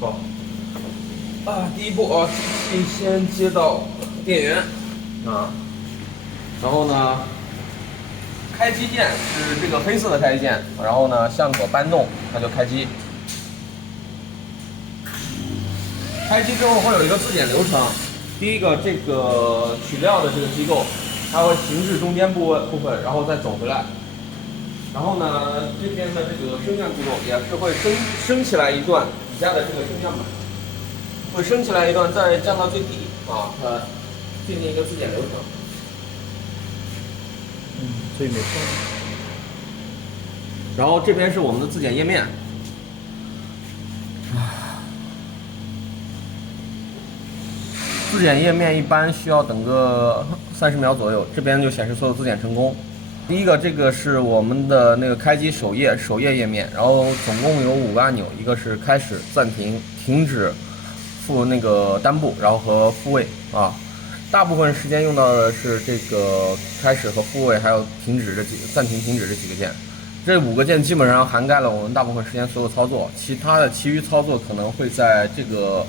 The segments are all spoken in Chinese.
好。第一步啊，机器先接到电源啊，然后呢，开机键是这个黑色的开机键，然后呢向左搬动，它就开机。开机之后会有一个自检流程，第一个这个取料的这个机构，它会停至中间部分，然后再走回来。然后呢，这边的这个升降机构也是会升起来一段底下的这个升降板，会升起来一段，再降到最底啊，它进行一个自检流程。这没错。然后这边是我们的自检页面。自检页面一般需要等个30秒左右，这边就显示所有自检成功。第一个，这个是我们的那个开机首页页面，然后总共有5个按钮，一个是开始、暂停、停止、复那个单步，然后和复位啊。大部分时间用到的是这个开始和复位，还有停止这几个暂停、停止这几个键。这5个键基本上涵盖了我们大部分时间所有操作，其余操作可能会在这个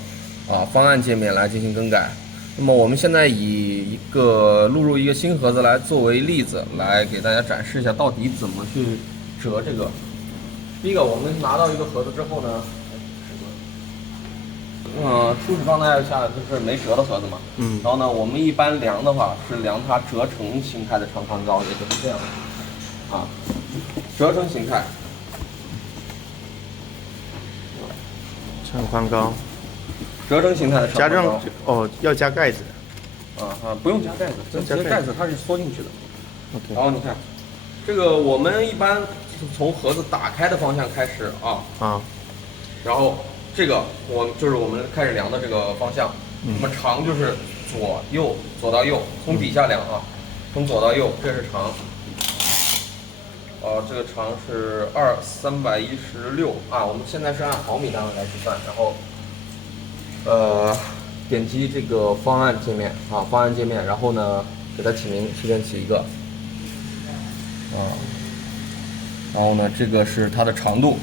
方案界面来进行更改。那么我们现在以录入一个新盒子来作为例子，来给大家展示一下到底怎么去折这个。第一个，我们拿到一个盒子之后呢，初始状态下就是没折的盒子嘛，然后呢，我们一般量的话是量它折成形态的长宽高，也就是这样啊，折成形态，长宽高。折成形态的长宽高。要加盖子。不用加盖子，这些盖子它是缩进去的。OK。然后你看，这个我们一般从盒子打开的方向开始然后这个就是我们开始量的这个方向。那么长就是左到右，从底下量从左到右，这是长。这个长是316我们现在是按毫米单位来计算，然后点击这个方案界面然后呢给它起名，随便起一个然后呢这个是它的长度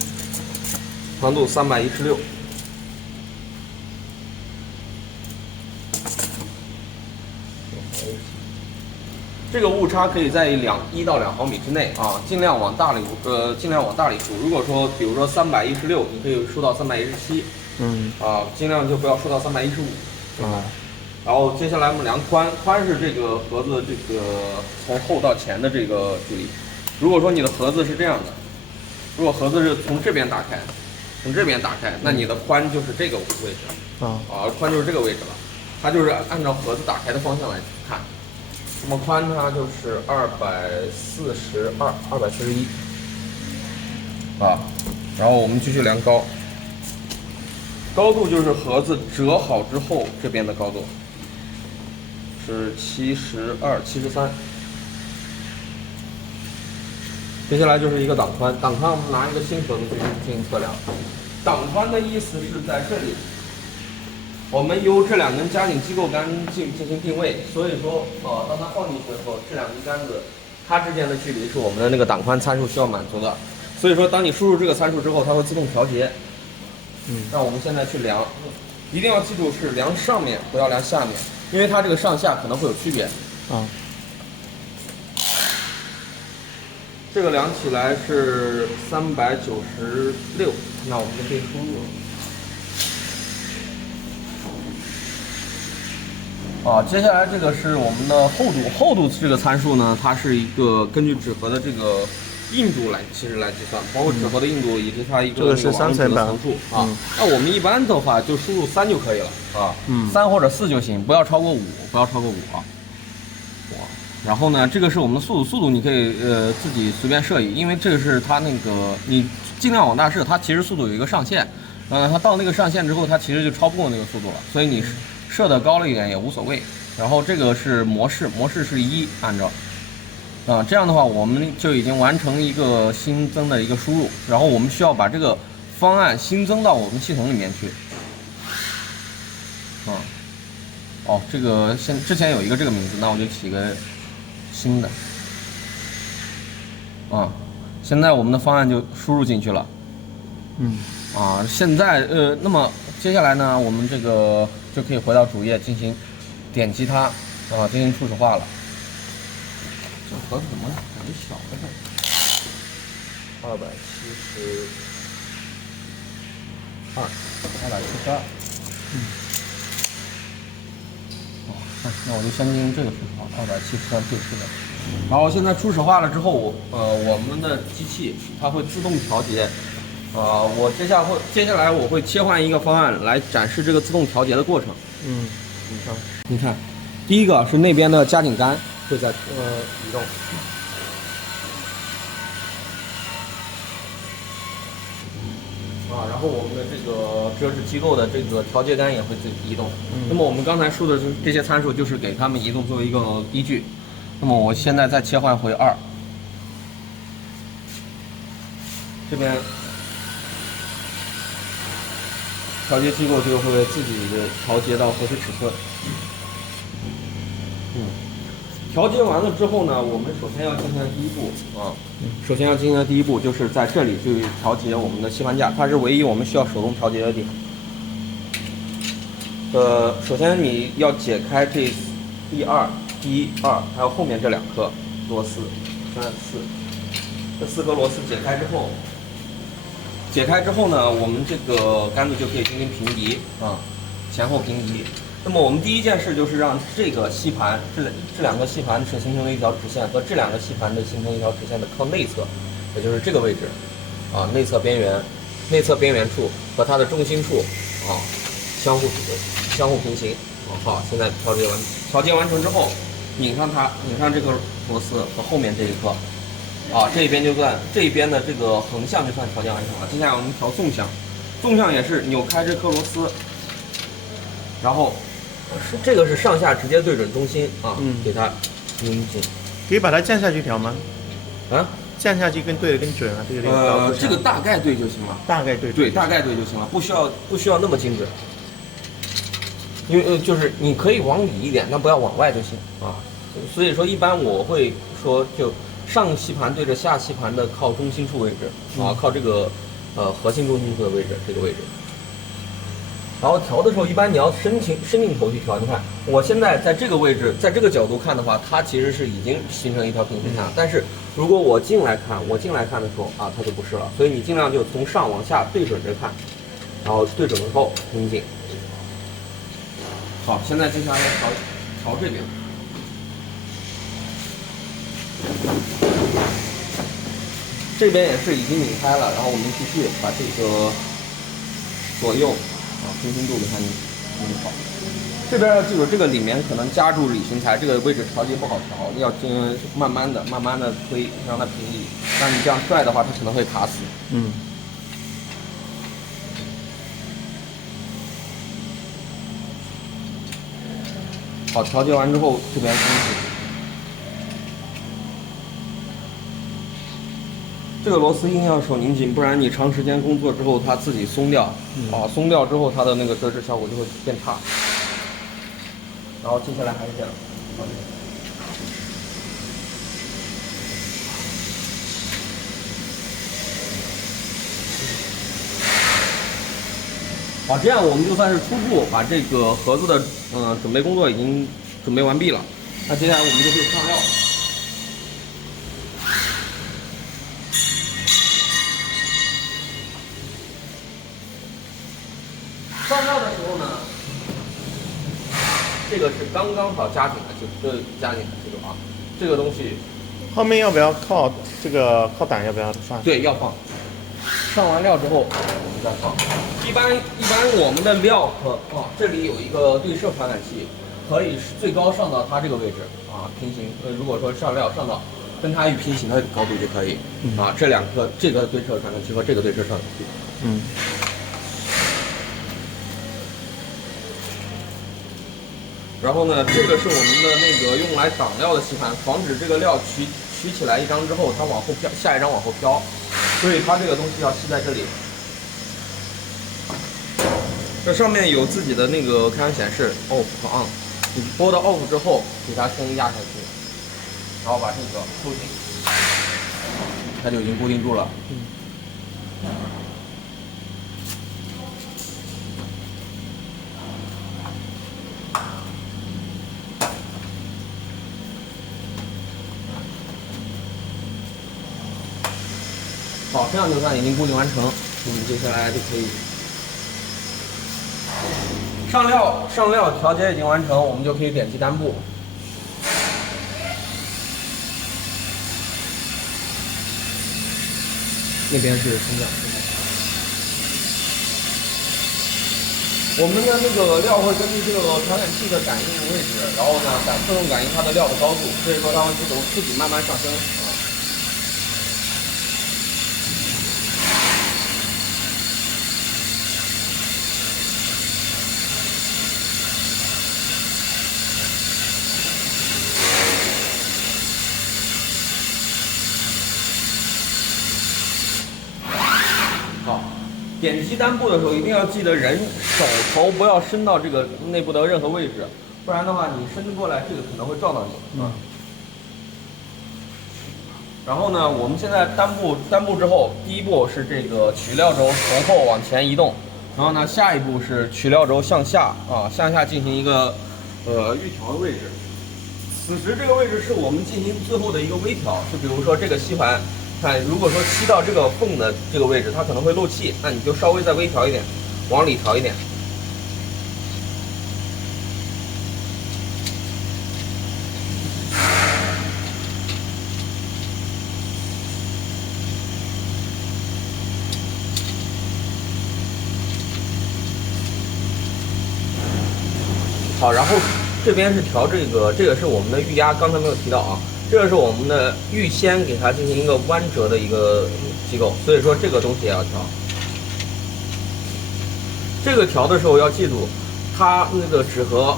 316。这个误差可以在1到2毫米之内尽量往大里输。如果说比如说316，你可以输到317，尽量就不要输到315。然后接下来我们量宽是这个盒子这个从后到前的这个距离。如果说你的盒子是这样的，如果盒子是从这边打开，那你的宽就是这个位置宽就是这个位置了。它就是按照盒子打开的方向来看。那么宽它就是241然后我们继续量高。高度就是盒子折好之后这边的高度是73。接下来就是一个档宽，我们拿一个新盒子进行测量。档宽的意思是在这里，我们由这2根夹紧机构杆进行定位，所以说当它放进去的时候，这2根杆子它之间的距离是我们的那个档宽参数需要满足的。所以说当你输入这个参数之后，它会自动调节。那我们现在去量，一定要记住是量上面，不要量下面，因为它这个上下可能会有区别。这个量起来是396，那我们就可以输入了。接下来这个是我们的厚度这个参数呢，它是一个根据纸盒的这个硬度来计算，包括纸盒的硬度以及它一个网子的层数那我们一般的话就输入3就可以了3或者4就行，不要超过5然后呢，这个是我们的速度你可以自己随便设，因为这个是它那个你尽量往大设，它其实速度有一个上限，它到那个上限之后，它其实就超不过那个速度了，所以你设的高了一点也无所谓。然后这个是模式是1，按照这样的话我们就已经完成一个新增的一个输入，然后我们需要把这个方案新增到我们系统里面去。这个之前有一个这个名字，那我就起个新的。现在我们的方案就输入进去了。现在那么接下来呢，我们这个就可以回到主页进行点击它进行初始化了。这盒子怎么感觉小了呢？272，272。那我就先进行这个初始化，273对是的。然后现在初始化了之后，我们的机器它会自动调节。我接下来我会切换一个方案来展示这个自动调节的过程。你看，第一个是那边的加紧杆会在移动。然后我们的这个遮止机构的这个调节杆也会移动。那么我们刚才说的这些参数就是给它们移动作为一个依据。那么我现在再切换回2，这边调节机构就会自己的调节到合适尺寸。调节完了之后呢，我们首先要进行的第一步首先要进行的第一步就是在这里去调节我们的吸盘架，它是唯一我们需要手动调节的点。首先你要解开这第一、2，还有后面这2颗螺丝，3、4，这4颗螺丝解开之后呢，我们这个杆子就可以进行平移前后平移。那么我们第一件事就是让这个吸盘，这2个吸盘是形成一条直线，和这2个吸盘的形成一条直线的靠内侧，也就是这个位置内侧边缘处和它的中心处相互平行。好，现在调节完成之后，拧上这个螺丝和后面这一颗这一边的这个横向就算调节完成了。接下来我们调纵向也是扭开这颗螺丝，然后这个是上下直接对准中心给它拧紧。可以把它降下去调吗？降下去更对准啊，这个大概对就行了。大概对就行了，不需要那么精准。因为就是你可以往里一点，但不要往外就行所以说一般我会说，就上吸盘对着下吸盘的靠中心处位置靠这个核心中心处的位置，这个位置。然后调的时候，一般你要伸进头去调。你看，我现在在这个位置，在这个角度看的话，它其实是已经形成一条平行线了。但是如果我进来看的时候它就不是了。所以你尽量就从上往下对准着看，然后对准之后拧紧。好，现在接下来调这边。这边也是已经拧开了，然后我们继续把这个左右平行度给它拧好。这边要记住，这个里面可能夹住铝型材，这个位置调节不好调，要慢慢的推，让它平移。那你这样拽的话，它可能会卡死。好，调节完之后，这边松紧。这个螺丝一定要手拧紧，不然你长时间工作之后它自己松掉，松掉之后它的那个遮止效果就会变差。然后接下来还是这样。好，这样我们就算是初步把这个盒子的准备工作已经准备完毕了。那接下来我们就可以上料。上料的时候呢，这个是刚刚好加紧的，就加紧的这个这个东西后面要不要靠这个靠档要不要放？对，要放。上完料之后，我们再放。一般我们的料和这里有一个对射传感器，可以最高上到它这个位置平行。如果说上料上到跟它与平行的高度就可以这2颗，这个对射传感器和这个对射传感器。然后呢，这个是我们的那个用来挡料的吸盘，防止这个料取起来一张之后它往后飘，下一张往后飘，所以它这个东西要吸在这里。这上面有自己的那个开关显示 off 和 on， 你拨到 off 之后，给它先压下去，然后把这个固定，它就已经固定住了。好，这样就算已经固定完成。我们接下来就可以上料调节已经完成，我们就可以点击单步。那边是升降。我们的那个料会根据这个传感器的感应位置，然后呢自动感应它的料的高度，所以说它会自己慢慢上升啊。好，点击单步的时候一定要记得人手头不要伸到这个内部的任何位置，不然的话你伸过来这个可能会撞到你啊。然后呢，我们现在单步之后，第一步是这个取料轴从后往前移动，然后呢下一步是取料轴向下向下进行一个预调的位置。此时这个位置是我们进行最后的一个微调，就比如说这个吸盘。看，如果说吸到这个缝的这个位置，它可能会漏气，那你就稍微再微调一点，往里调一点。好，然后这边是调这个是我们的预压，刚才没有提到啊。这个是我们的预先给它进行一个弯折的一个机构，所以说这个东西也要调。这个调的时候要记住，它那个纸盒，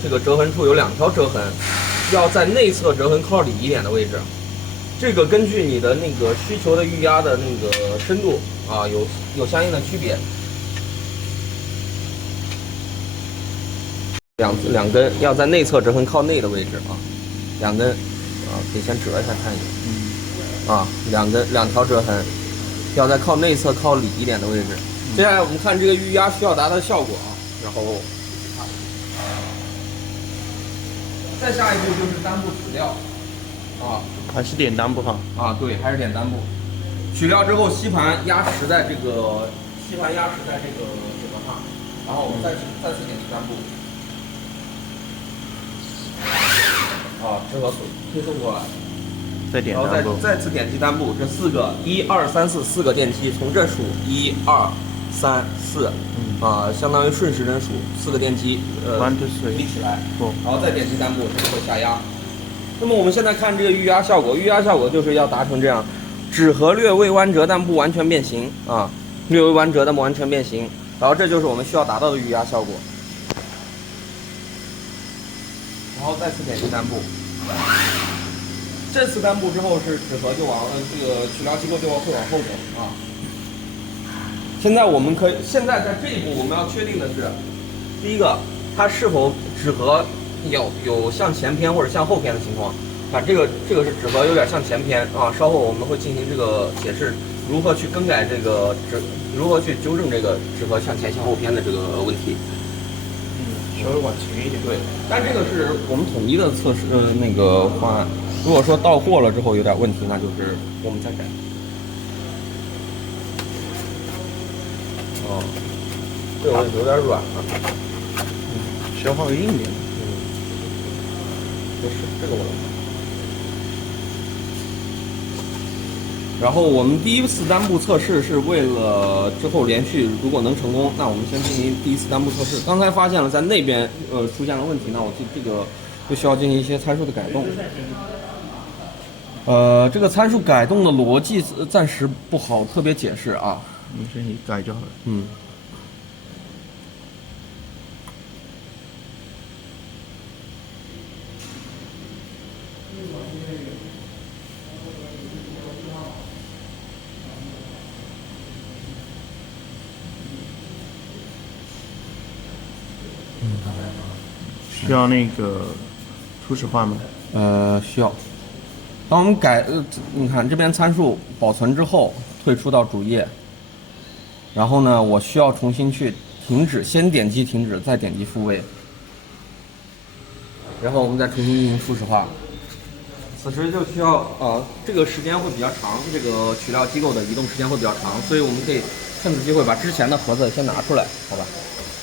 这个折痕处有2条折痕，要在内侧折痕靠里一点的位置。这个根据你的那个需求的预压的那个深度啊，有相应的区别。两根要在内侧折痕靠内的位置啊，2根。可以先折一下看一眼。2条折痕，要在靠内侧靠里一点的位置。接下来我们看这个预压需要达到的效果啊，然后再下一步就是单步取料还是点单步哈。对，还是点单步。取料之后，吸盘压实在这个纸盒上，然后我们再次点击单步。纸盒推送过来，再点单步，然后再次点击单步，这4个1、2、3、4个电梯，从这数1、2、3、4，相当于顺时针数4个电梯，立起来，然后再点击单步，它就会下压。那么我们现在看这个预压效果，预压效果就是要达成这样，纸盒略微弯折，但不完全变形略微弯折但不完全变形，然后这就是我们需要达到的预压效果。然后再次点击单步，这次单步之后是纸盒就往这个取料机构就会往后走现在在这一步我们要确定的是，第一个，它是否纸盒有向前偏或者向后偏的情况这个是纸盒有点向前偏稍后我们会进行这个解释如何去更改如何去纠正这个纸盒向前向后偏的这个问题。稍微往前一点。对，但这个是我们统一的测试那个方案。如果说到货了之后有点问题，那就是我们再改。这个有点软了。需要换个硬点的。不是这个我。然后我们第一次单步测试是为了之后连续如果能成功，那我们先进行第一次单步测试。刚才发现了在那边出现了问题，那我这个就需要进行一些参数的改动。这个参数改动的逻辑暂时不好特别解释你改就好了。需要那个初始化吗？需要。当我们你看这边参数保存之后，退出到主页，然后呢，我需要重新去停止，先点击停止，再点击复位，然后我们再重新进行初始化。此时就需要这个时间会比较长，这个取料机构的移动时间会比较长，所以我们可以趁此机会把之前的盒子先拿出来，好吧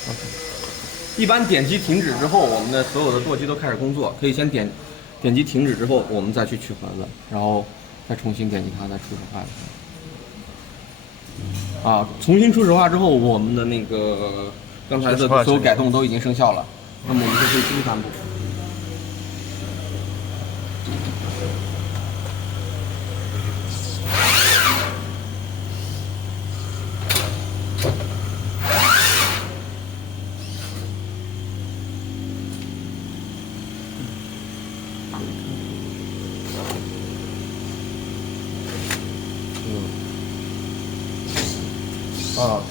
？OK。一般点击停止之后，我们的所有的舵机都开始工作，可以先点击停止之后，我们再去取盒子，然后再重新点击它，再初始化。重新初始化之后，我们的那个刚才的所有改动都已经生效了，那么我们就可以继续单步。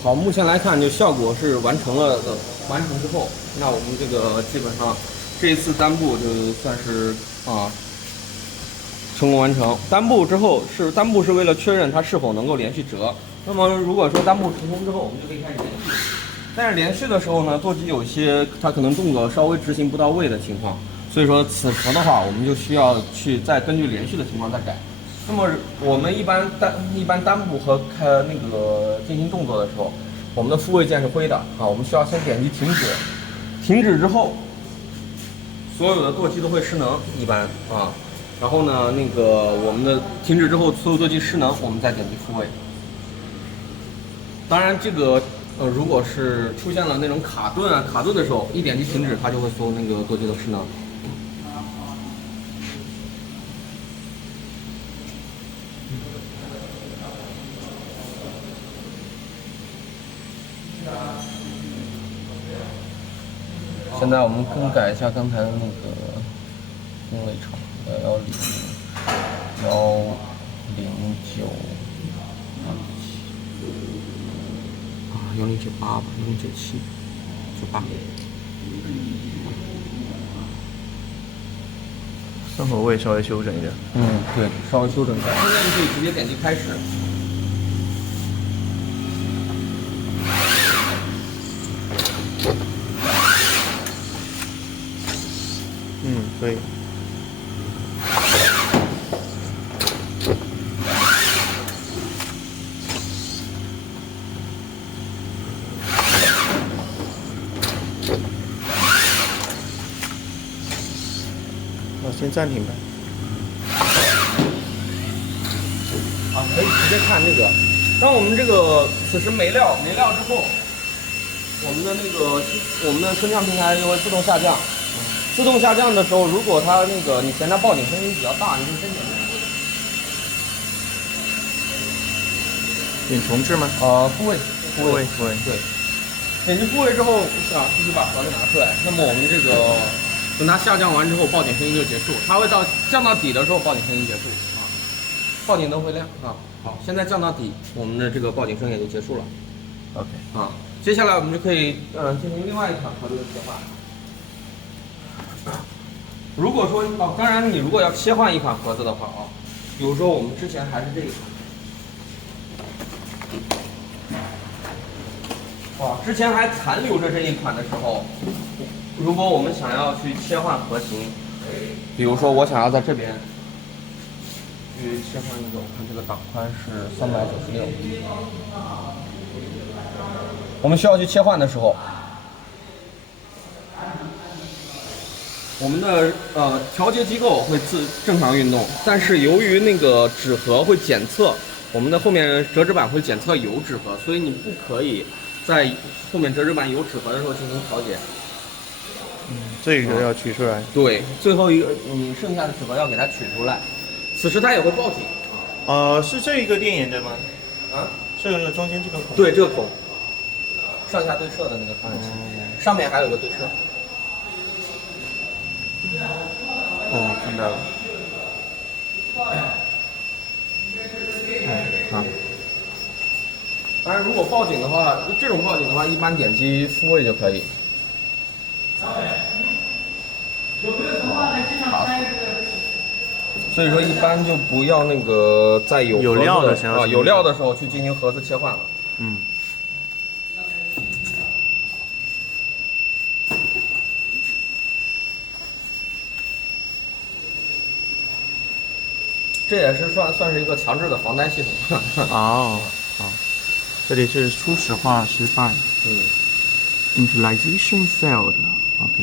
好，目前来看，就效果是完成了的。完成之后，那我们这个基本上这一次单步就算是成功完成。单步是为了确认它是否能够连续折。那么如果说单步成功之后，我们就可以开始连续。但是连续的时候呢，舵机有一些它可能动作稍微执行不到位的情况，所以说此时的话，我们就需要去再根据连续的情况再改。那么我们一般单步和那个进行动作的时候，我们的复位键是灰的我们需要先点击停止，停止之后，所有的舵机都会失能，一般然后呢，那个我们的停止之后，所有舵机失能，我们再点击复位。当然，这个如果是出现了那种卡顿的时候，一点击停止，它就会所有那个舵机都失能。现在我们更改一下刚才的那个定位场1098吧109798。生活位稍微修整一点。对，稍微修整一下。现在就可以直接点击开始。可以。先暂停吧。可以直接看那个。当我们这个此时没料之后，我们的升降平台就会自动下降。自动下降的时候，如果它那个你嫌它报警声音比较大，你可以先点重置吗？复位。对。点击复位之后，继续把盒子拿出来。那么我们这个等它下降完之后，报警声音就结束。它会降到底的时候，报警声音结束报警灯会亮好，现在降到底，我们的这个报警声也就结束了。OK 接下来我们就可以进行另外一款盒子的切换。如果说当然你如果要切换一款盒子的话比如说我们之前还是这一款，之前还残留着这一款的时候，如果我们想要去切换盒型，比如说我想要在这边去切换一个，我看这个档宽是396，我们需要去切换的时候。我们的调节机构会正常运动，但是由于那个纸盒会检测，我们的后面折纸板会检测有纸盒，所以你不可以在后面折纸板有纸盒的时候进行调节。这个要取出来。对，最后一个你剩下的纸盒要给它取出来，此时它也会报警。是这一个电源的吗？是中间这个孔。对，这个孔，上下对射的那个传感器，上面还有个对射。看到了。当然，如果报警的话，这种报警的话，一般点击复位就可以。所以说，一般就不要那个在有料的有料的时候去进行盒子切换了。这也是算是一个强制的防呆系统。哦，好，这里是初始化失败。Initialization failed。OK。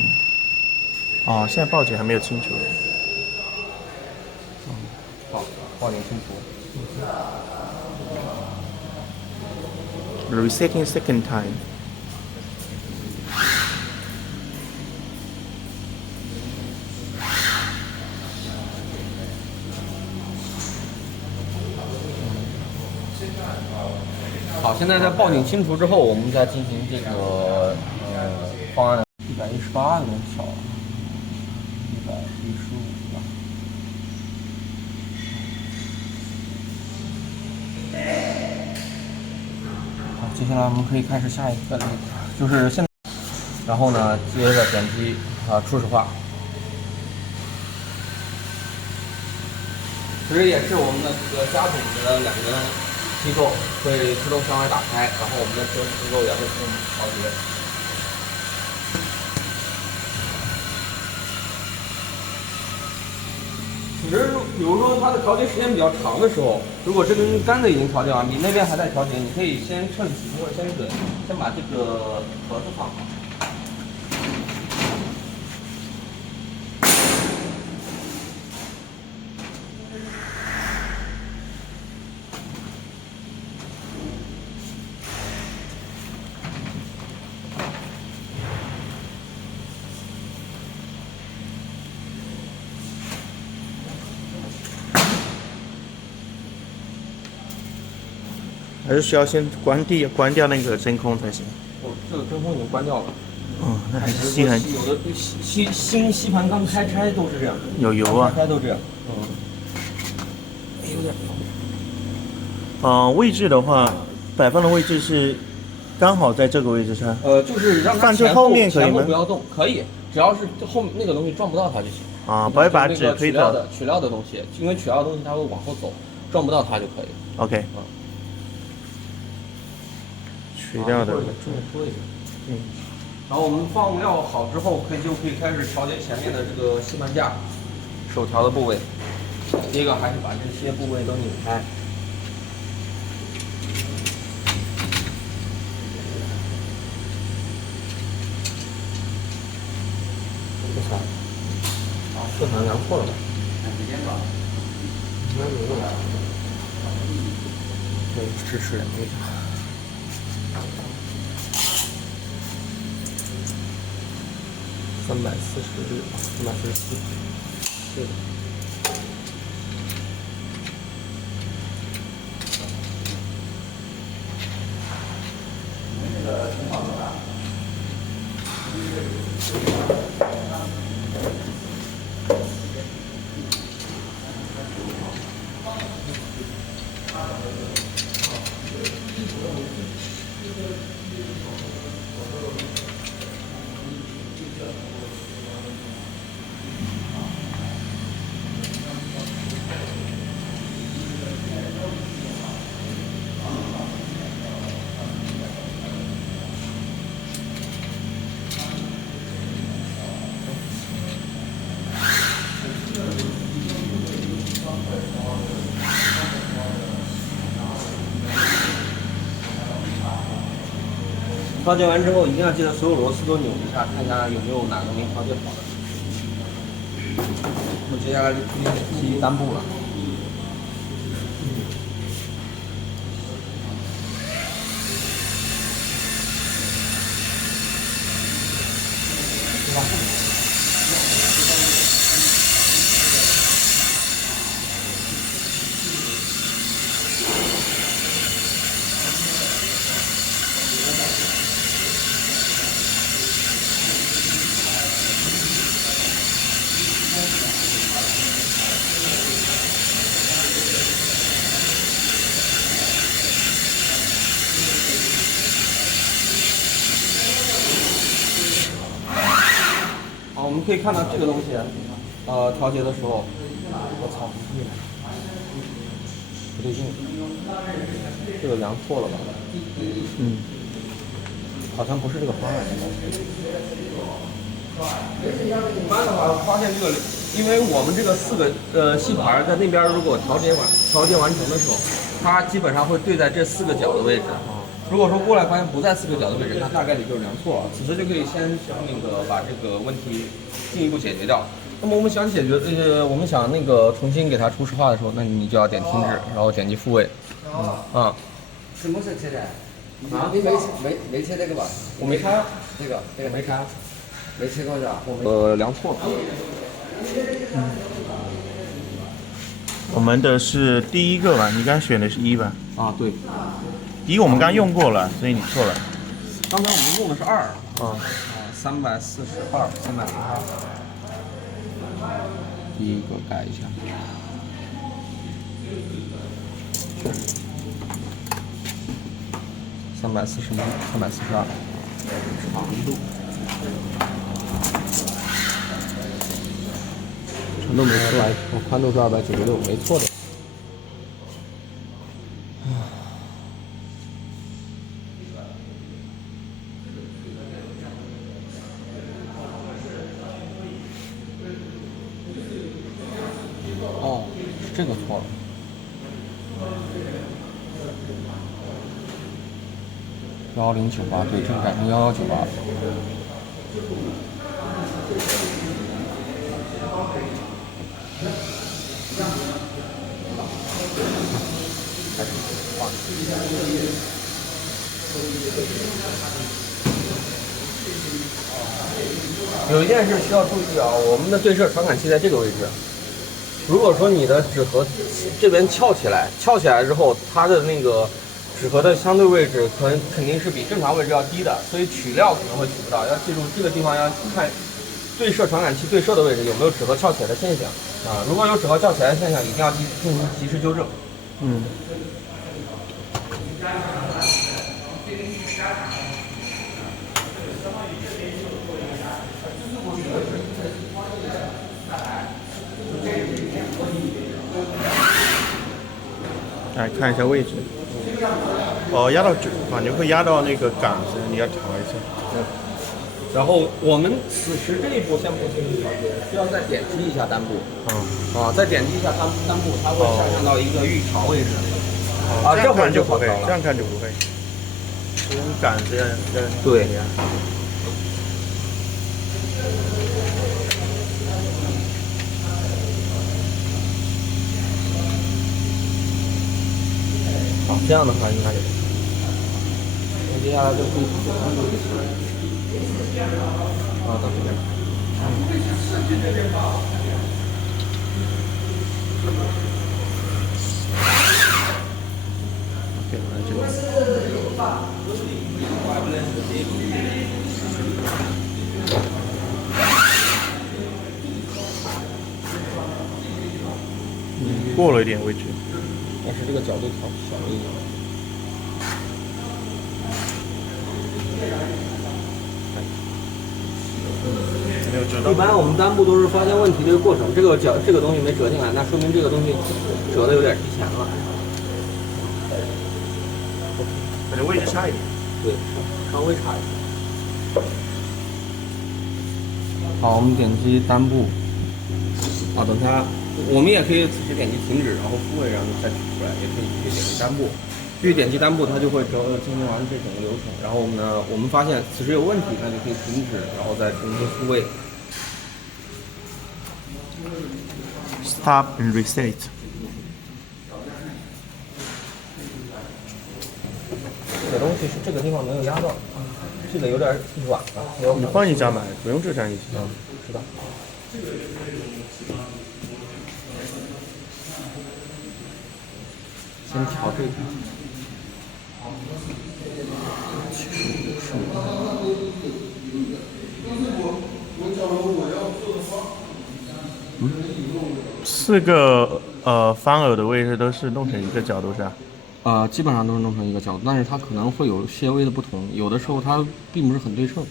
哦，现在报警还没有清楚。好，报警清楚。Resetting second time。好，现在在报警清除之后，我们再进行这个方案。118有点少了，115吧。好，接下来我们可以开始下一个例子，就是现在，然后呢，接着点击初始化。其实也是我们的这个家属的2个机构会自动向外打开，然后我们的车机构也会自动调节。其实，比如说它的调节时间比较长的时候，如果这根杆子已经调节完毕，那边还在调节，你可以先趁此机会先把这个盒子放好。还是需要先关掉那个真空才行。这个真空已经关掉了。哦，那还是吸盘。有的新吸盘刚开拆都是这样。有油啊。开都这样。有点油。位置的话，摆放的位置是刚好在这个位置上。就是让它放后面可以吗？前后不要动，可以，只要是后面那个东西撞不到它就行。啊，不会把纸推走。取料的东西，因为取料的东西它会往后走，撞不到它就可以。OK。取料的。然后我们放料好之后，就可以开始调节前面的这个吸盘架手调的部位。第一个还是把这些部位都拧开。这好像量错了吧？应该没有。对，支持那个。346，347，对的。调节完之后，一定要记得所有螺丝都扭一下，看一下有没有哪个没调节好的。我接下来就踢单步了。我们可以看到这个东西，调节的时候，我操，不对劲，这个量错了吧？好像不是这个方案。一般的话，发现这个，因为我们这个4个戏盘在那边如果调节完成的时候，它基本上会对在这4个角的位置。如果说过来发现不在4个角的位置，那大概率就是量错了。此时就可以先那个把这个问题进一步解决掉。那么我们想解决我们想那个重新给它初始化的时候，那你就要点停止，然后点击复位。什么是车的？你没车这个吧？我没拆，这个没拆，没车过是吧？量错了。我们的是第一个吧？你刚选的是1吧？啊，对，第一个我们刚用过了，所以你错了。刚才我们用的是2。342，302。第一个改一下。341，342。长度。长度没错，我宽度是296，没错的。哦，是这个错了。1098，对，这个改成1198。有一件事需要注意啊，我们的对射传感器在这个位置。如果说你的纸盒这边翘起来之后，它的那个纸盒的相对位置肯定是比正常位置要低的，所以取料可能会取不到。要记住这个地方要看对射传感器对射的位置有没有纸盒翘起来的现象啊。如果有纸盒翘起来的现象，一定要进行及时纠正。来看一下位置。压到感觉会压到那个杆子，你要调一下。然后我们此时这一步先不进行调节，需要再点击一下单部。再点击一下单部，它会下降到一个预调位置。这样看就不会，这样看就不会。跟杆子对。这样的话应该就。那接下来就可以到这边。OK， 来这个。过了一点位置。但是这个角度调小了一点。一般我们单部都是发现问题的过程，这个东西没折进来，那说明这个东西折的有点提前了。感觉位置差一点。对，稍微差一点。好，我们点击单部。等它。我们也可以此时点击停止，然后复位，然后再取出来，也可以继续点击单部。继续点击单部，它就会进行完这整个流程。然后我们发现此时有问题，那就可以停止，然后再重新复位。Stop and reset。这个东西是这个地方没有压到，这个有点软了。你换一家买，不用这张一起。是的。先调这个。4个翻耳的位置都是弄成一个角度是吧？基本上都是弄成一个角度，但是它可能会有些微的不同，有的时候它并不是很对称。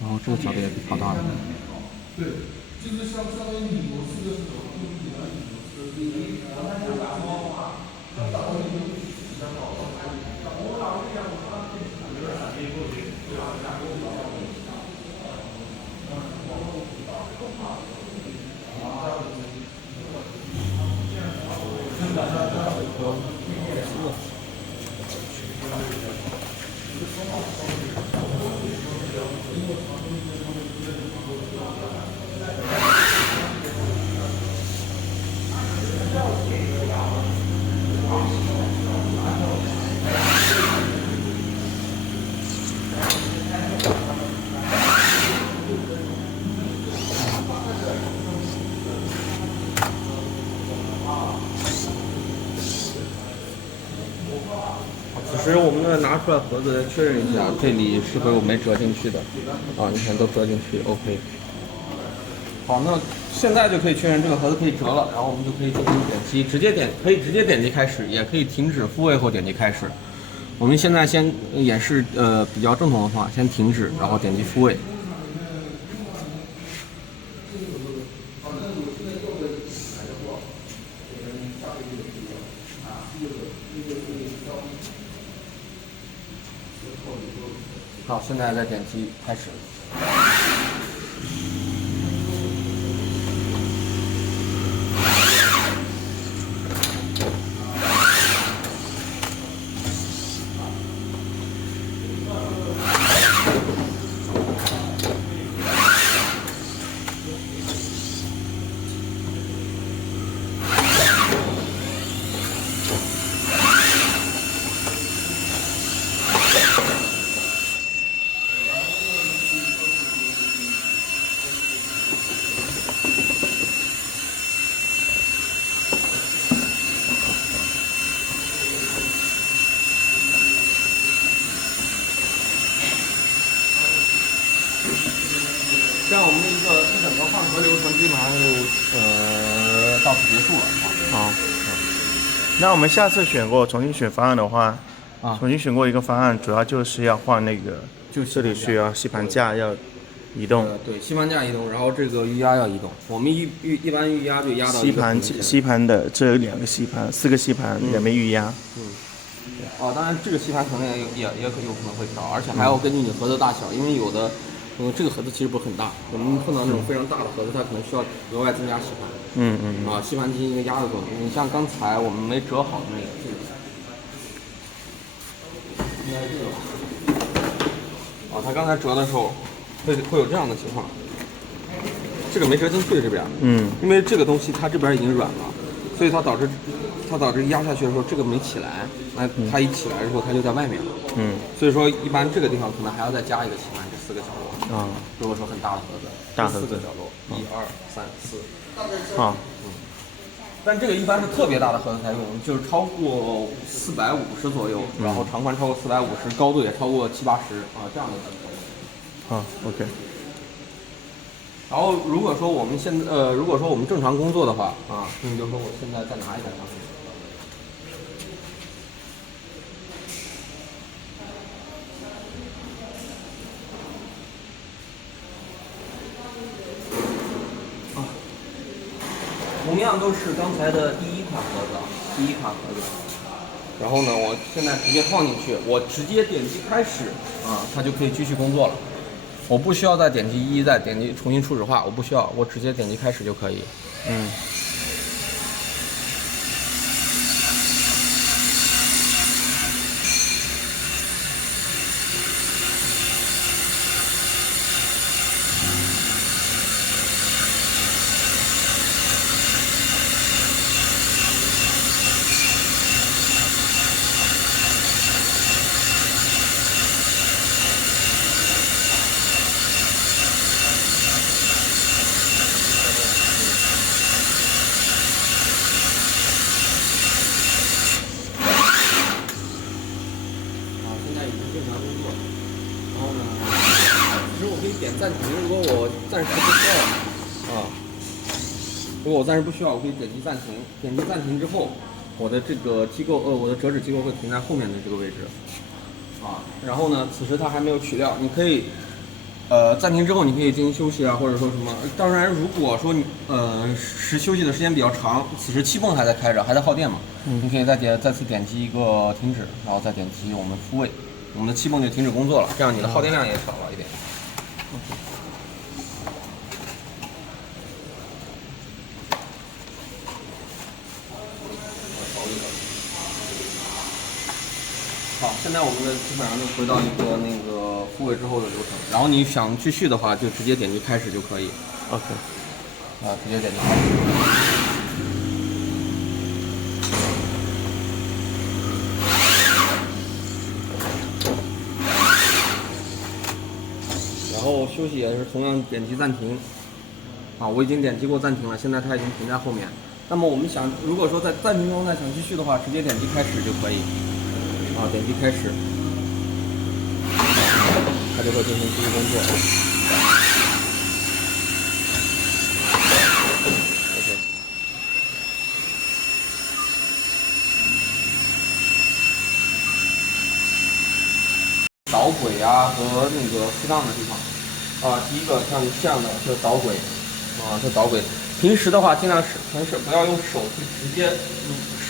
然后这个角度也比较大一点。对，就是相当于你模式的时候，此时我们呢拿出来盒子确认一下，这里是不是我没折进去的？啊，你看都折进去 ，OK。好，那现在就可以确认这个盒子可以折了，然后我们就可以进行点击，可以直接点击开始，也可以停止复位后点击开始。我们现在先演示比较正统的话，先停止，然后点击复位。好，现在再点击开始。这样我们一整个换壳流程基本上就到此结束了。好，那我们下次重新选方案的话，重新选过一个方案，主要就是要换那个，就这里需要吸盘架要移动。对，吸盘架移动，然后这个预压要移动。我们一般预压就压到吸盘的这有2个吸盘，4个吸盘两边预压。当然这个吸盘可能也有可能会调，而且还要根据你盒子大小，因为有的。这个盒子其实不是很大，我们碰到那种非常大的盒子，它可能需要额外增加吸盘。吸盘进行一个压的作用。你像刚才我们没折好的那个，应该是这个吧？它刚才折的时候会有这样的情况，这个没折进去这边。因为这个东西它这边已经软了，所以它导致压下去的时候这个没起来，那它一起来的时候它就在外面了。所以说一般这个地方可能还要再加一个吸盘，这4个角落。如果说很大的盒子，大盒子4个角落，1、2、3、4。但这个一般是特别大的盒子才用，就是超过450左右，然后长宽超过450，高度也超过70、80这样的才用。OK。然后如果说我们正常工作的话你就说我现在再拿一个上去。同样都是刚才的第一款盒子，然后呢，我现在直接放进去，我直接点击开始它就可以继续工作了。我不需要再点击再点击重新初始化，我不需要，我直接点击开始就可以。点暂停，如果我暂时不需要我可以点击暂停。点击暂停之后，我的这个我的折纸机构会停在后面的这个位置。然后呢，此时它还没有取料，你可以暂停之后你可以进行休息或者说什么。当然，如果说你休息的时间比较长，此时气泵还在开着，还在耗电嘛，你可以再次点击一个停止，然后再点击我们复位，我们的气泵就停止工作了，这样你的耗电量也少了一点。好，现在我们的基本上就回到一个那个复位之后的流程。然后你想继续的话，就直接点击开始就可以。OK。直接点击开始。然后休息也是同样点击暂停。我已经点击过暂停了，现在它已经停在后面。那么我们想，如果说在暂停状态想继续的话，直接点击开始就可以。点击开始，它就会进行继续工作。OK。导轨啊和那个适当的地方。第一个像这样的就是导轨，这导轨。平时的话，尽量不要用手去直接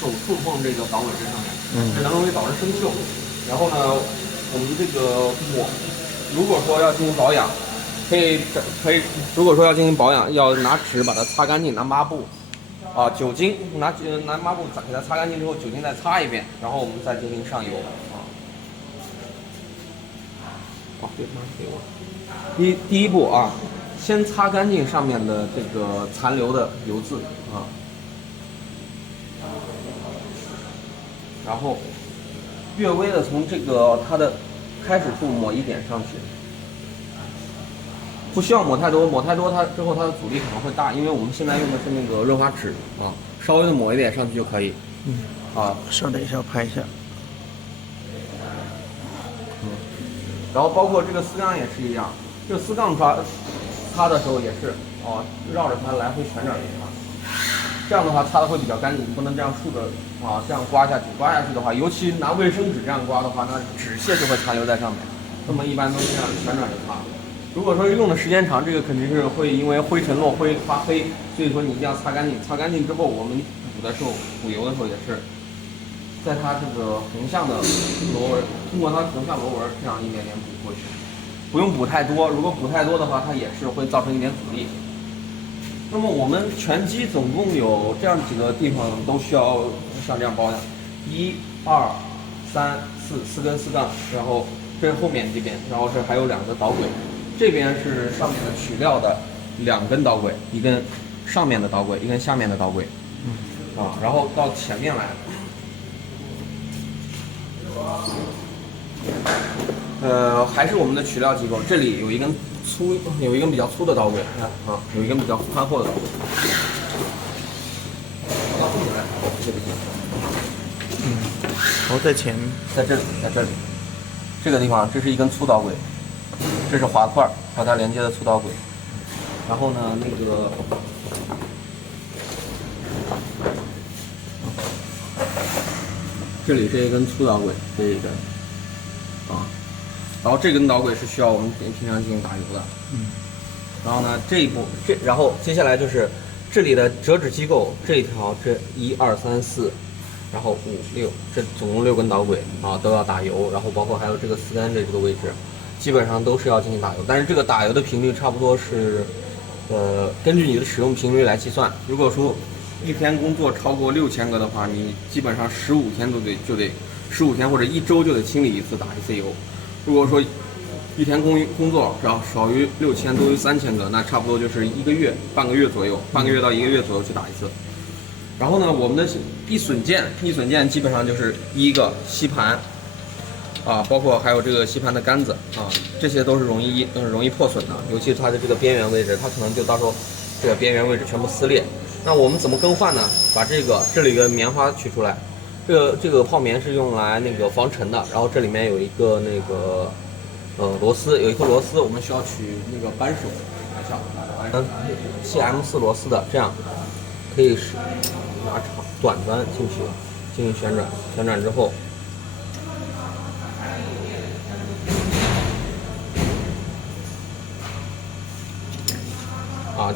手触碰这个导轨这上面，这容易导致生锈。然后呢，我们这个如果说要进行保养，可以，如果说要进行保养，要拿纸把它擦干净，拿抹布，酒精拿抹布给它擦干净之后，酒精再擦一遍，然后我们再进行上油。别拿给我。第一步先擦干净上面的这个残留的油渍然后略微的从这个它的开始处抹一点上去，不需要抹太多，抹太多它之后它的阻力可能会大，因为我们现在用的是那个润滑脂稍微的抹一点上去就可以。稍等一下，我拍一下。然后包括这个丝杠也是一样，这个丝杠擦的时候也是绕着它来回旋转着擦，这样的话擦的会比较干净，不能这样竖着这样刮下去。刮下去的话，尤其拿卫生纸这样刮的话，那纸屑就会残留在上面。那么一般都是这样旋转着擦。如果说用的时间长，这个肯定是会因为灰尘落灰发黑，所以说你一定要擦干净。擦干净之后，我们补油的时候也是。在它这个横向的螺纹，通过它横向螺纹这样一点点补过去，不用补太多。如果补太多的话，它也是会造成一点阻力。那么我们全机总共有这样几个地方都需要像这样保养，1、2、3、4根丝杠，然后这是后面这边，然后这还有2个导轨，这边是上面的取料的2根导轨，一根上面的导轨，一根下面的导轨，然后到前面来。还是我们的取料机构，这里有一根比较粗的导轨，有一根比较宽厚的导轨。到后面来，这个地方。然后在这里，这个地方，这是一根粗导轨，这是滑块和它连接的粗导轨。然后呢，那个。这里这一根粗导轨，这一根，然后这根导轨是需要我们平常进行打油的，然后呢然后接下来就是这里的折纸机构，这一条这1、2、3、4，然后5、6，这总共6根导轨都要打油，然后包括还有这个丝杆这个位置，基本上都是要进行打油，但是这个打油的频率差不多是，根据你的使用频率来计算，如果说一天工作超过6000个的话，你基本上15天就得15天或者1周就得清理一次，打一次油。如果说一天工作少于6000多于3000个，那差不多就是1个月、半个月左右，半个月到1个月左右去打一次。然后呢，我们的易损件基本上就是一个吸盘包括还有这个吸盘的杆子这些都是容易破损的，尤其是它的这个边缘位置，它可能就到时候这个边缘位置全部撕裂。那我们怎么更换呢？把这里的棉花取出来，这个泡棉是用来那个防尘的，然后这里面有一个那个螺丝，有一颗螺丝，我们需要取那个扳手，CM4螺丝的，这样可以拿短端进去进行旋转，旋转之后。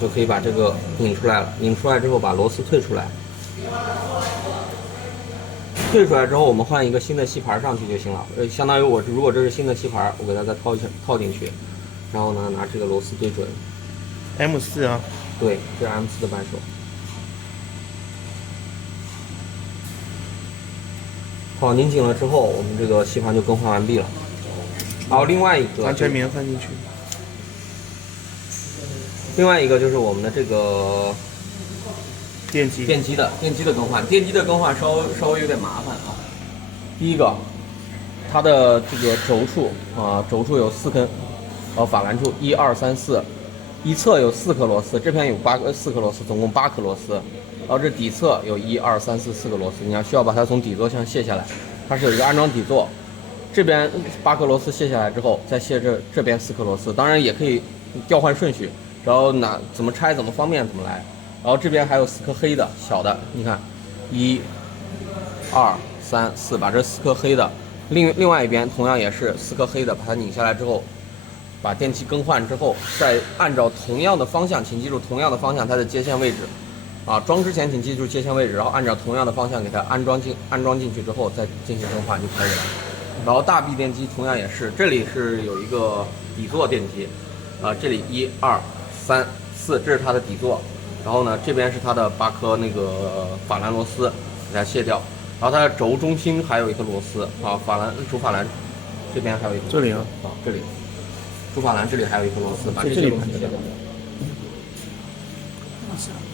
就可以把这个拧出来了。拧出来之后，把螺丝退出来。退出来之后，我们换一个新的吸盘上去就行了。相当于如果这是新的吸盘，我给它再套进去，然后呢，拿这个螺丝对准。M4啊？对，这是 M4的扳手。好，拧紧了之后，我们这个吸盘就更换完毕了。然后另外一个安全棉放进去。另外一个就是我们的这个电机的更换，电机的更换稍微有点麻烦啊。第一个，它的这个轴处啊，轴处有4根，法兰处1、2、3、4，一侧有4颗螺丝，这边有4颗螺丝，总共8颗螺丝。然后这底侧有1、2、3、4个螺丝，你需要把它从底座上卸下来，它是有一个安装底座。这边8颗螺丝卸下来之后，再卸这边4颗螺丝，当然也可以调换顺序，然后怎么拆怎么方便怎么来。然后这边还有4颗黑的小的，你看，1、2、3、4，把这4颗黑的，另外一边同样也是4颗黑的，把它拧下来之后，把电器更换之后，再按照同样的方向，请记住同样的方向它的接线位置，装之前请记住接线位置，然后按照同样的方向给它安装进去之后再进行更换就可以了。然后大臂电机同样也是，这里是有一个底座电机，这里1、2、3、4，这是它的底座。然后呢，这边是它的8颗那个法兰螺丝，给它卸掉。然后它的轴中心还有一颗螺丝主法兰这边还有一颗，这里啊，这里主法兰这里还有一颗螺丝，把这些螺丝卸掉。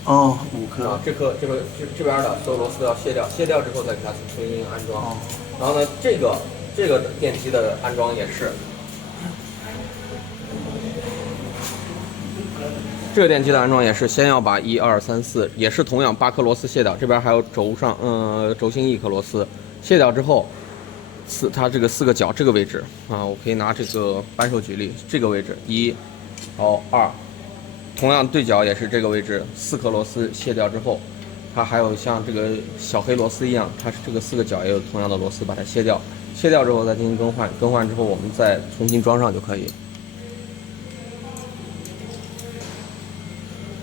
哦，5颗。这边的所有螺丝都要卸掉，卸掉之后再给它重新安装。然后呢，这个电机的安装也是。这个电机的安装也是，先要把1、2、3、4，也是同样8颗螺丝卸掉，这边还有轴心1颗螺丝，卸掉之后，它这个4个角这个位置我可以拿这个扳手举例，这个位置1，然后2，同样对角也是这个位置，4颗螺丝卸掉之后，它还有像这个小黑螺丝一样，它是这个4个角也有同样的螺丝，把它卸掉，卸掉之后再进行更换，更换之后我们再重新装上就可以。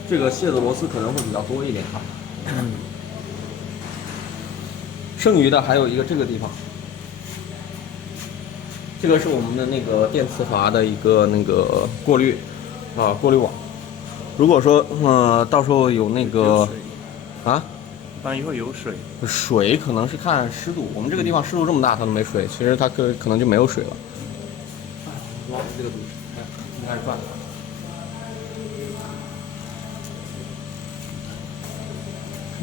这个卸的螺丝可能会比较多一点剩余的还有一个这个地方，这个是我们的那个电磁阀的一个那个过滤网。如果说到时候有那个一般会有水。水可能是看湿度，我们这个地方湿度这么大它都没水，其实它可能就没有水了。往这个东西，你开始转。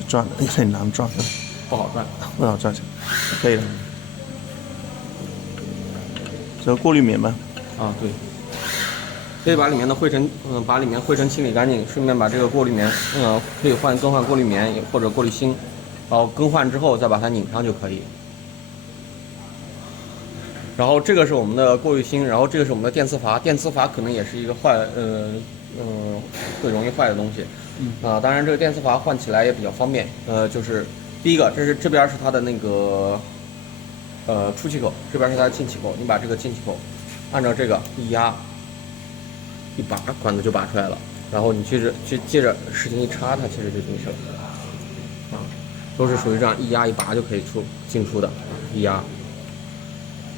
转的有点难转，不好转，不好转，可以了。这个过滤棉吧。对。可以把里面的灰尘，把里面灰尘清理干净，顺便把这个过滤棉，可以更换过滤棉或者过滤芯，然后更换之后再把它拧上就可以。然后这个是我们的过滤芯，然后这个是我们的电磁阀，电磁阀可能也是一个会容易坏的东西。当然这个电磁阀换起来也比较方便，就是第一个，这边是它的那个出气口，这边是它的进气口，你把这个进气口按照这个一压一拔，管子就拔出来了，然后你接着使劲一插，它其实就进去了，都是属于这样一压一拔就可以进出的，一压，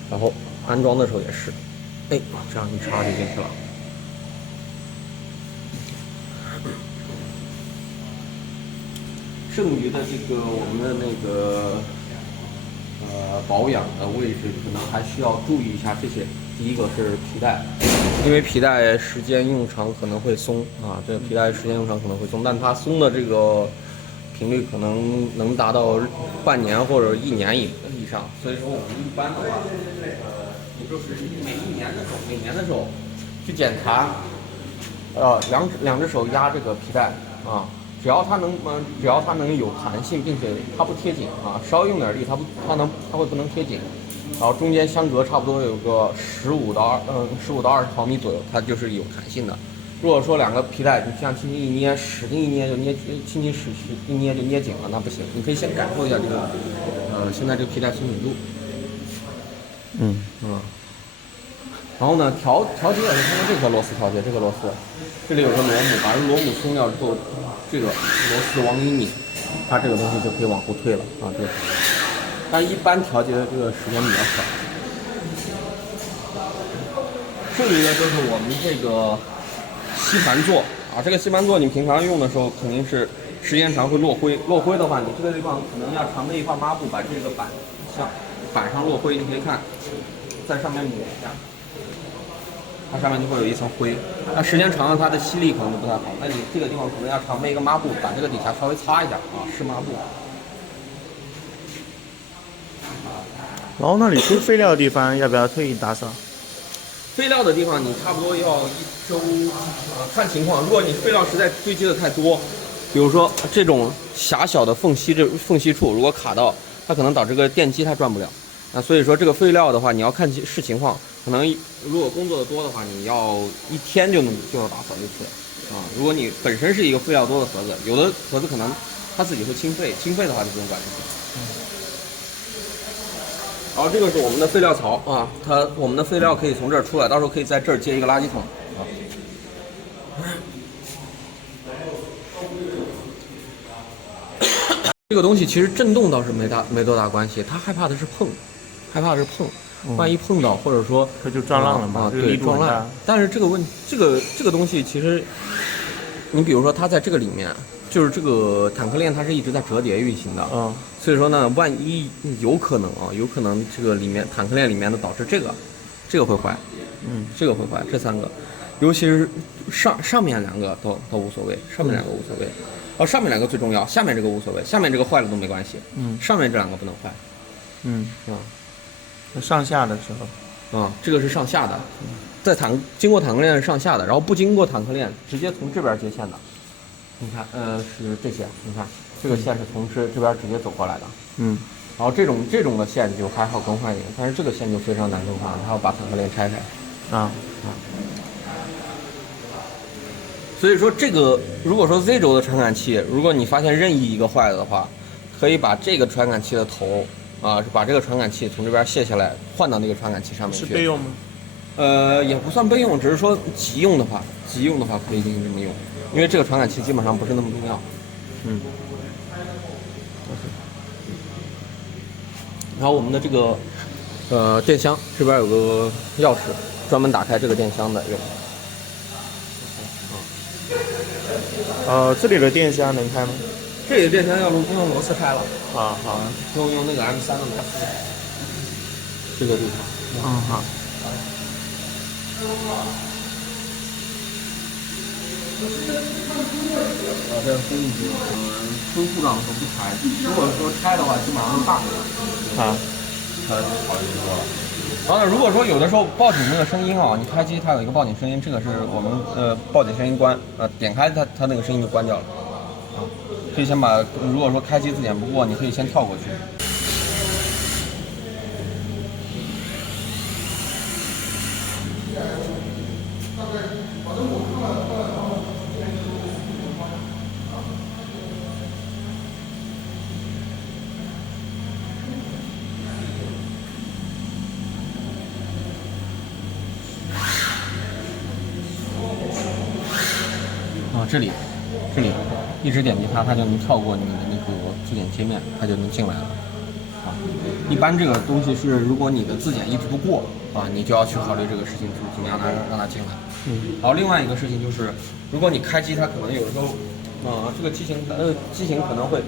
然后安装的时候也是，这样一插就进去了。剩余的这个我们的那个保养的位置，可能还需要注意一下这些。第一个是皮带，因为皮带时间用长可能会松这个皮带时间用长可能会松，但它松的这个频率可能能达到半年或者1年以上。所以说我们一般的话，也就是每年的时候去检查，两只手压这个皮带只要它能有弹性，并且它不贴紧稍用点力，它会不能贴紧，然后中间相隔差不多有个15到20毫米左右，它就是有弹性的。如果说两个皮带你像轻轻一捏，使劲一捏就捏，轻轻使一捏就捏紧了，那不行。你可以先感受一下这个现在这个皮带松紧度。然后呢，调节也是通过这颗螺丝调节，这个螺丝这里有个螺母，把螺母松掉之后，这个螺丝往里拧，它这个东西就可以往后退了对。但一般调节的这个时间比较少。剩余的就是我们这个吸盘座这个吸盘座你平常用的时候肯定是时间长会落灰，落灰的话，你这个地方可能要常备一块抹布，把这个板板上落灰，你可以看，在上面抹一下，它上面就会有一层灰。那时间长了，它的吸力可能就不太好。那你这个地方可能要常备一个抹布，把这个底下稍微擦一下啊，湿抹布。然后那你堆废料的地方要不要特意打扫？废料的地方你差不多要1周，看情况。如果你废料实在堆积的太多，比如说这种狭小的缝隙处，如果卡到，它可能导致这个电机它转不了。那所以说这个废料的话，你要看视情况，可能如果工作的多的话，你要1天就要打扫一次啊。如果你本身是一个废料多的盒子，有的盒子可能它自己会清废的话就不用管这些。然后这个是我们的废料槽啊，我们的废料可以从这儿出来，到时候可以在这儿接一个垃圾桶啊。这个东西其实震动倒是没多大关系，它害怕的是碰，万一碰到或者说它就撞烂了嘛，对，撞烂。但是这个东西其实，你比如说它在这个里面。就是这个坦克链它是一直在折叠运行的，所以说呢，万一有可能这个里面坦克链里面的导致这个会坏，这个会坏，这3个，尤其是上面2个都无所谓，上面2个无所谓，上面2个最重要，下面这个无所谓，下面这个坏了都没关系，上面这2个不能坏，上下的时候，这个是上下的，在经过坦克链是上下的，然后不经过坦克链直接从这边接线的。你看，是这些，你看这个线是从这边直接走过来的，然后这种的线就还好更换一点，但是这个线就非常难更换，它要把坦克链拆开，所以说这个如果说 Z 轴的传感器，如果你发现任意一个坏了的话，可以把这个传感器的头把这个传感器从这边卸下来，换到那个传感器上面去。是备用吗？也不算备用，只是说急用的话可以进行这么用。因为这个传感器基本上不是那么重要，然后我们的这个电箱这边有个钥匙，专门打开这个电箱的有。这里的电箱能开吗？这里的电箱要用螺丝开了。好，用那个 M3的螺丝。这个地方。好。这个封闭机，出故障的时候不拆，如果说拆的话，基本上是大的。它好就多了。然后呢，如果说有的时候报警那个声音你开机它有一个报警声音，这个是我们报警声音关，点开它那个声音就关掉了。可以先把，如果说开机字典不过，你可以先跳过去。这里一直点击它就能跳过你的那个字典界面，它就能进来了。一般这个东西是，如果你的字典一直不过你就要去考虑这个事情怎么样让它进来。然后另外一个事情就是，如果你开机，它可能有的时候这个机型可能会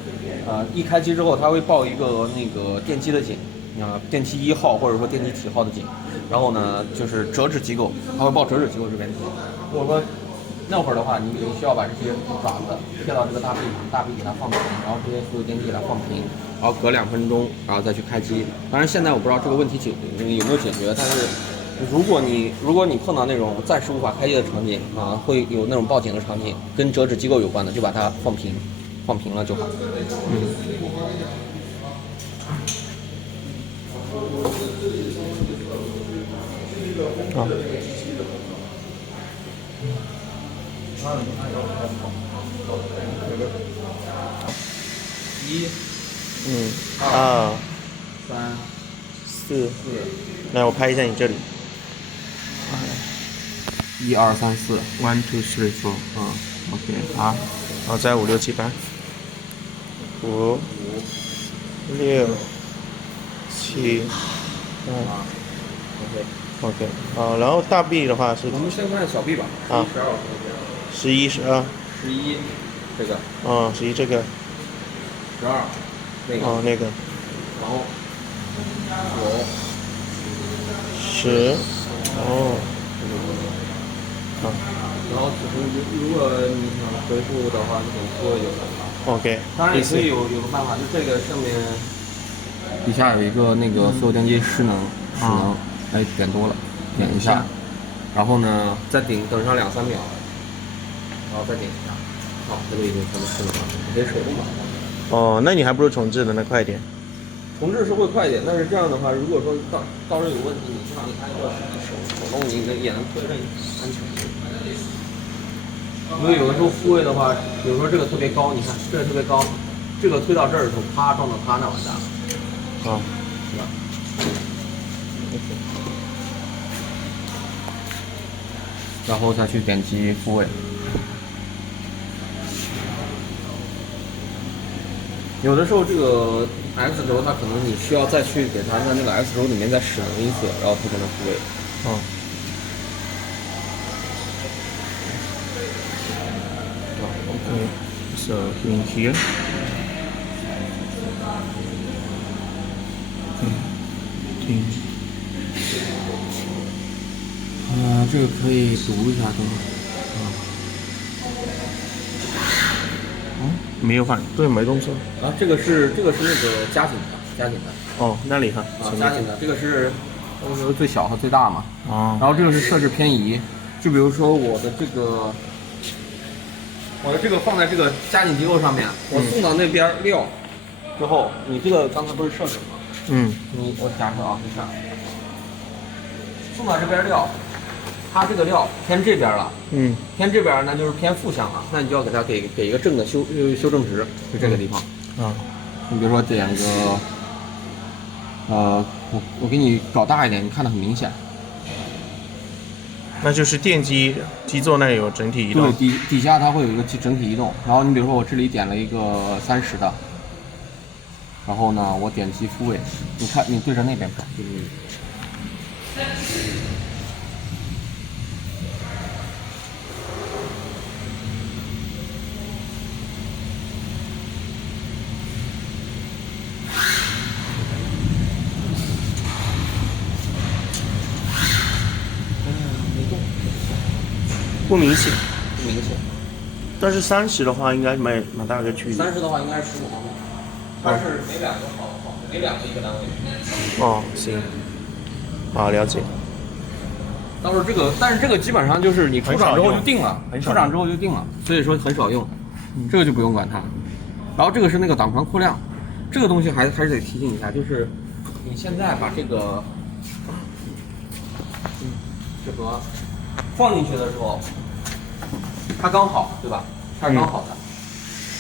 一开机之后，它会报一个那个电机的警电机1号或者说电机几号的警，然后呢就是折纸机构，它会报折纸机构这边的警。如果说那会儿的话，你需要把这些爪子贴到这个大臂上，大臂给它放平，然后这些所有电机给它放平，然后隔2分钟，然后再去开机。当然现在我不知道这个问题有没有解决，但是如果你碰到那种暂时无法开机的场景会有那种报警的场景，跟折纸机构有关的，就把它放平了就好。2、3、4，来我拍一下你这里。1、2、3、4 1 2 3 4，OK， 好，然后再5、6、7、8，5、6、7、8，OK， 好，然后大臂的话是，我们先看小臂吧。11、12。11，这个。11这个。12，那个。那个。然后10，哦，然后如果你想回复的话，就点复位就可以了。OK，当然也可以有个办法，就这个上面底下有一个那个所有电机失能，哎，点多了，点一下，然后呢再等上2、3秒，然后再点一下，好，这个已经全部失能了，你可以手动把它。哦，那你还不如重置的那快一点。重置是会快一点，但是这样的话，如果说到时候有问题，你至少你按一个手动，你也能确认安全。因为有的时候复位的话，比如说这个特别高，你看这个特别高，这个推到这儿的时候，啪撞到它，那完蛋了。啊，是吧？然后再去点击复位。有的时候这个 X 轴它可能你需要再去给它在那个 X 轴里面再使能一次，然后它才能复位。Okay, so in here. Okay. 这个可以读一下，对吗？没有反对，没动作。这个是那个加紧的。哦，那里哈。加紧的，这个是最小和最大嘛。哦。然后这个是设置偏移，就比如说我的这个放在这个加紧机构上面，我送到那边料之后，你这个刚才不是设置了吗？我假设啊，你看，送到这边料，它这个料偏这边了，偏这边那就是偏负向了，那你就要给它给一个正的修正值，就这个地方。你比如说点个，我给你搞大一点，你看得很明显。那就是电机基座那里有整体移动。对，底下它会有一个整体移动。然后你比如说我这里点了一个30的，然后呢我点击复位，你看你对着那边转，不明显，不明显。但是30的话应该蛮大个距离。30的话应该是15方面，它是每2个每2个一个单位。哦，行。好，了解。到时候但是这个基本上就是你出厂之后就定了，所以说很少用，这个就不用管它。然后这个是那个档传扩量，这个东西还是得提醒一下，就是你现在把这个放进去的时候，它刚好，对吧？它是刚好的。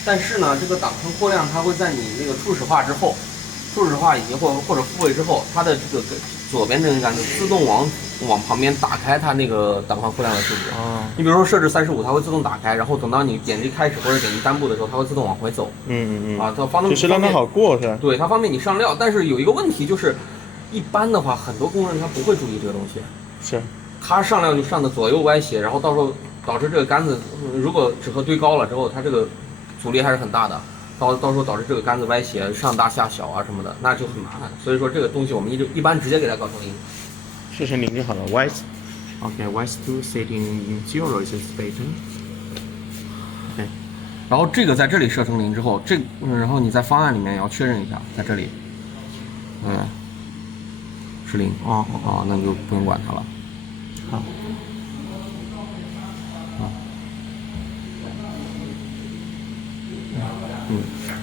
但是呢，这个档传扩量它会在你那个初始化之后，初始化以及或者复位之后，它的这个左边这根杆就自动往旁边打开它那个档传扩量的数值。你比如说设置35，它会自动打开，然后等到你点击开始或者点击单步的时候，它会自动往回走。它方便就是让它好过是吧？对，它方便你上料。但是有一个问题就是，一般的话，很多工人他不会注意这个东西。是。他上料就上的左右歪斜，然后到时候导致这个杆子，如果纸盒堆高了之后，它这个阻力还是很大的。到时候导致这个杆子歪斜，上大下小啊什么的，那就很麻烦。所以说这个东西我们一般直接给它搞成0。设成0就好了。Okay, Y2 setting 0 is better. OK， 然后这个在这里设成0之后，然后你在方案里面也要确认一下，在这里，是0。那你就不用管它了。好。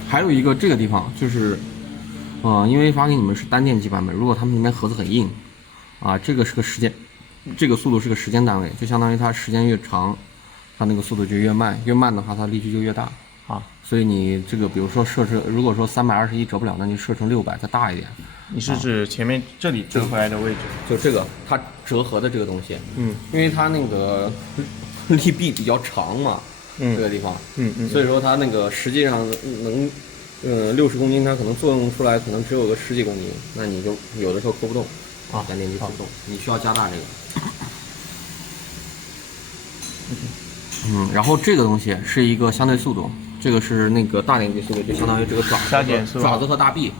还有一个这个地方就是，因为发给你们是单电机版本，如果他们那边盒子很硬，这个是个时间，这个速度是个时间单位，就相当于它时间越长，它那个速度就越慢，越慢的话它力矩就越大。所以你这个比如说设置，如果说321折不了，那你设成600再大一点。你是指前面这里折回来的位置？就这个它折合的这个东西，因为它那个力臂比较长嘛。这个地方，所以说它那个实际上能，60公斤，它可能作用出来可能只有个10几公斤，那你就有的时候扣不动，单电机扣不动，你需要加大这个。然后这个东西是一个相对速度，这个是那个大电机速度，就相当于这个爪子和大臂，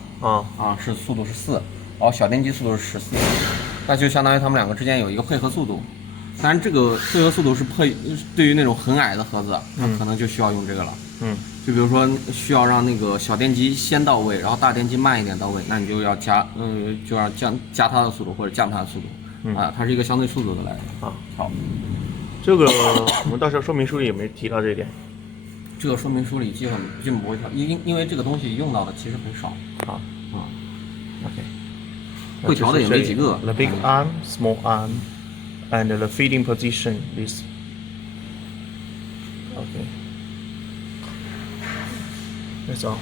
是速度是4，然后小电机速度是14，那就相当于它们两个之间有一个配合速度。当然，这个配合速度是对于那种很矮的盒子，它可能就需要用这个了。就比如说需要让那个小电机先到位，然后大电机慢一点到位，那你就要加它的速度或者降它的速度。它是一个相对速度的来源。好，这个我们到时候说明书里有没有提到这一点？这个说明书里基本不会调，因为这个东西用到的其实很少。OK， 会调的也没几个。The big arm, small arm, and the feeding position is OK. That's all.